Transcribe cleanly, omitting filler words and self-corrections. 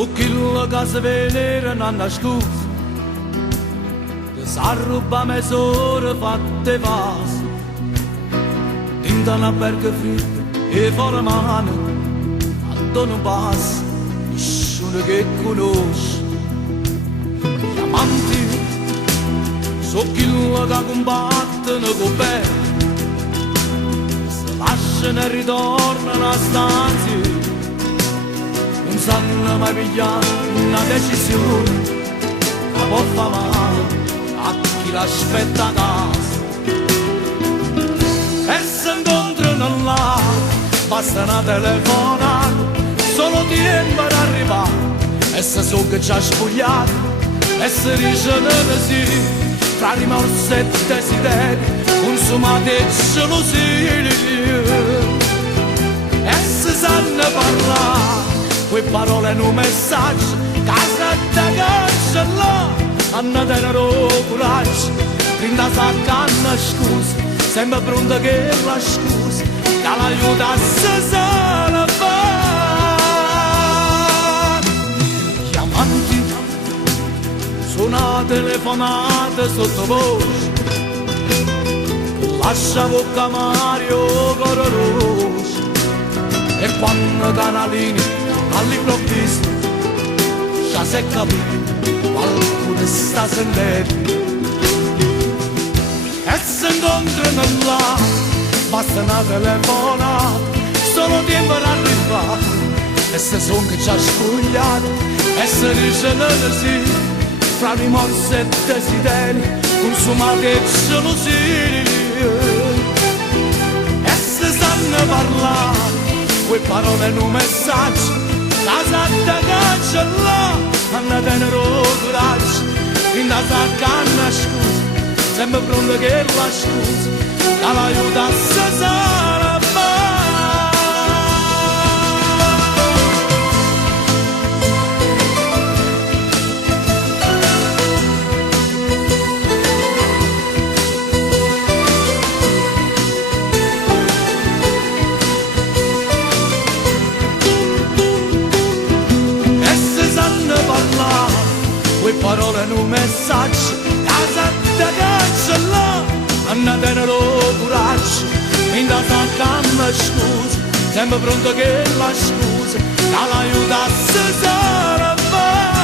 Su quello che si vede non nascosto, che sa ruba mezz'ora fatte vas, dinta una berga fritta e fuori mano, a non passa, nessuno che conosce. Gli amanti, su quello che combattono con me, si lasciano e ritornano a stanze, non sanno mai pigliare una decisione che può fare male a chi l'aspetta a casa. E se incontrano là, basta una telefonata, solo tempo per arrivare, e se so che ci ha spogliato, e se dicono sì, tra rimorsi e desideri, consumati e gelosie, e se sanno parlare, quelle parole in un messaggio, casa da cancellare, hanno tenero coraggio, rinda sa canna scusa, sempre pronta che la scusa, che l'aiuta a se salvare. Gli amanti, suona telefonate sottovoce, lascia bocca Mario Cororoso, e quando canalini all'improvviso già si è capito qualcuno sta sentendo, e se incontrano là basta una telefonata, solo tempo per arrivare, e se son che ci ha spogliato, e se dicono sì, fra rimorsi e desideri, consumati e gelosie, e se sanno parlare quelle parole in un messaggio, casa da cancellare, hanno tenero coraggio, in da canna scusa, sempre pronto che la scusa, che l'aiuta a se salvare. Quelle parole in un messaggio, casa da cancellare, hanno tenero coraggio, in da canna scusa, sempre pronto che la scusa, che l'aiuta a se salvare.